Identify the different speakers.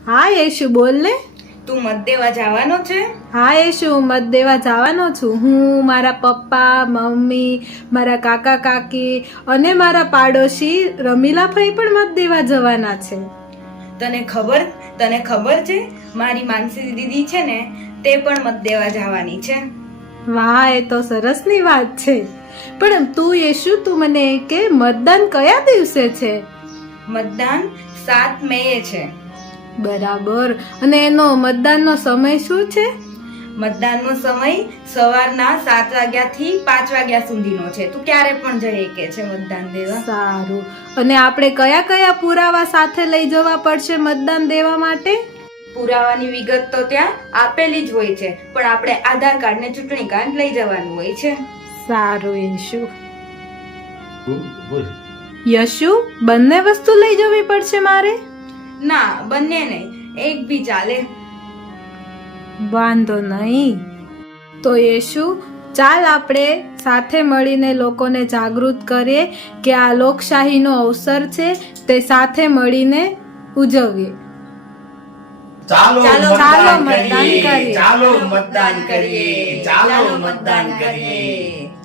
Speaker 1: હા યેશુ બોલ ને.
Speaker 2: તું મત દેવા જવાનો છે?
Speaker 1: હા યેશુ, મત દેવા જવાનો છું. હું, મારા પપ્પા, મમ્મી, મારા કાકા કાકી અને મારા પાડોશી રમીલાભાઈ પણ મત દેવા જવાના છે.
Speaker 2: તને ખબર છે મારી માનસી દીદી છે ને તે પણ મત દેવા જવાની છે.
Speaker 1: વાહ, એ તો સરસની વાત છે. પણ તું યેશુ, તું મને કે મતદાન કયા દિવસે છે?
Speaker 2: મતદાન 7 મે છે.
Speaker 1: બરાબર. અને એનો મતદાનનો સમય શું છે?
Speaker 2: મતદાનનો સમય સવારના 7 વાગ્યાથી 5 વાગ્યા સુધીનો છે. તું ક્યારે પણ જઈ શકે છે મતદાન દેવા.
Speaker 1: સારું. અને આપણે કયા કયા પુરાવા સાથે લઈ જવા પડશે મતદાન દેવા માટે?
Speaker 2: પુરાવાની વિગત તો ત્યાં આપેલી જ હોય છે, પણ આપણે આધાર કાર્ડ ને ચૂંટણી કાર્ડ લઈ જવાનું હોય છે.
Speaker 1: સારું યેશુ. યશુ, બંને વસ્તુ લઈ જવી પડશે મારે?
Speaker 2: ના, બંને નહીં, એક બી ચાલે.
Speaker 1: વાંધો નહીં. તો યેશુ, ચાલ આપણે સાથે મળીને લોકોને જાગૃત કરીએ કે આ લોકશાહીનો અવસર છે, તે સાથે મળીને ઉજવીએ.
Speaker 3: ચાલો
Speaker 1: મતદાન
Speaker 3: મતદાન
Speaker 1: કરીએ.
Speaker 3: કરીએ. ચાલો મતદાન કરીએ. ચાલો મતદાન કરીએ.